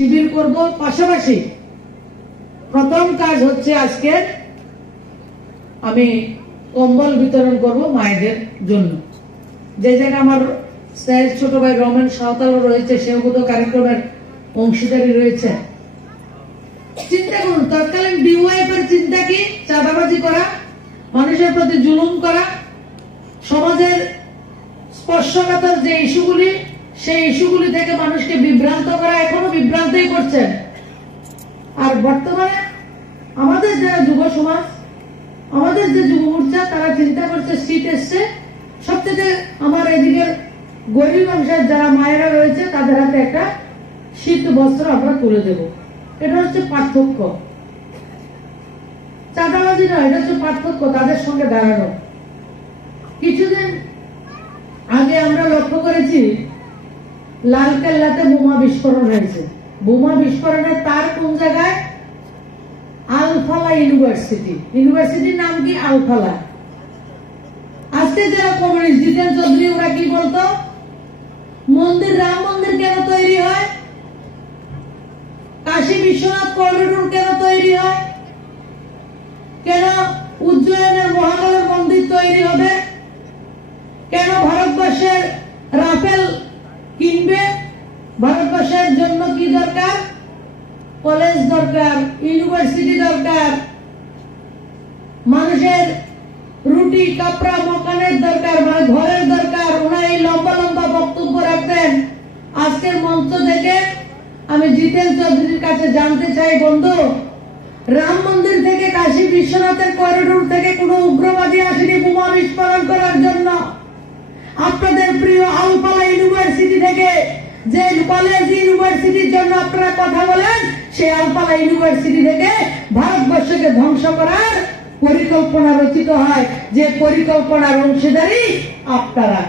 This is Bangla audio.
শিবির করব। পাশাপাশি প্রথম কাজ হচ্ছে আজকে আমি কম্বল বিতরণ করব মায়েদের জন্য। যে জায়গায় আমার ছোট ভাই রমেন সাঁওতাল রয়েছে, সেও তো কার্যক্রমের অংশীদারি রয়েছে। চিন্তা করুন, তৎকালীন ডিওয়াইফ এর চিন্তা কি? চাঁদাবাজি করা, মানুষের প্রতি জুলুম করা, সমাজের স্পর্শকাতর যে ইস্যুগুলি, সেই ইস্যুগুলি থেকে মানুষকে বিভ্রান্ত করা, এখনো বিভ্রান্তই করছেন। আর বর্তমানে আমাদের যারা যুব সমাজ, আমাদের যে যুব মোর্চা, তারা চিন্তা করছে শীত এসছে, সবচেয়ে আমার এদিকের গরিব অংশের যারা মায়েরা রয়েছে তাদের হাতে একটা শীত বস্ত্র আমরা তুলে দেব। এটা হচ্ছে পার্থক্য, চাঁদাবাজি নয়, এটা হচ্ছে পার্থক্য, তাদের সঙ্গে দাঁড়ানো। কিছুদিন আগে আমরা লক্ষ্য করেছি লালকেল্লাতে বোমা বিস্ফোরণ হয়েছে। বোমা বিস্ফোরণের তার কোন জায়গায়? Al Falah university. ইউনিভার্সিটির নাম কি? আলফালা। আজকে যারা কমিউনিস্ট, জিতেন চৌধুরী, ওরা কি বলতো? মন্দির, রাম মন্দির কেন তৈরি হয়? কাশী বিশ্বনাথ করিডোর কেন তৈরি হয়? কেন উজ্জয়নের মহাকালের মন্দির তৈরি হবে? কেন ভারতবর্ষের রাফেল কিনবে? ভারতবর্ষের জন্য কি দরকার? কলেজ দরকার, ইউনিভার্সিটি দরকার, মানুষের রুটি কাপড়া মকানের দরকার, মানে ঘরের দরকার। ওনারা এই লম্বা লম্বা বক্তব্য রাখতেন। আজকের মঞ্চ থেকে আমি জিতেন চৌধুরীর কাছে জানতে চাই, বন্ধু, রাম মন্দির থেকে কাশী বিশ্বনাথের করিডোর থেকে কোন উগ্রবাদী আসেনি বোমা বিস্ফোরণ করার জন্য। আপনাদের প্রিয় আলফালা ইউনিভার্সিটি থেকে যে কলেজ ইউনিভার্সিটির জন্য আপনারা কথা বলেন, সেই আলফালা ইউনিভার্সিটি থেকে ভারতবর্ষকে ধ্বংস করার পরিকল্পনা রচিত হয়, যে পরিকল্পনার অংশীদারি আপনারা।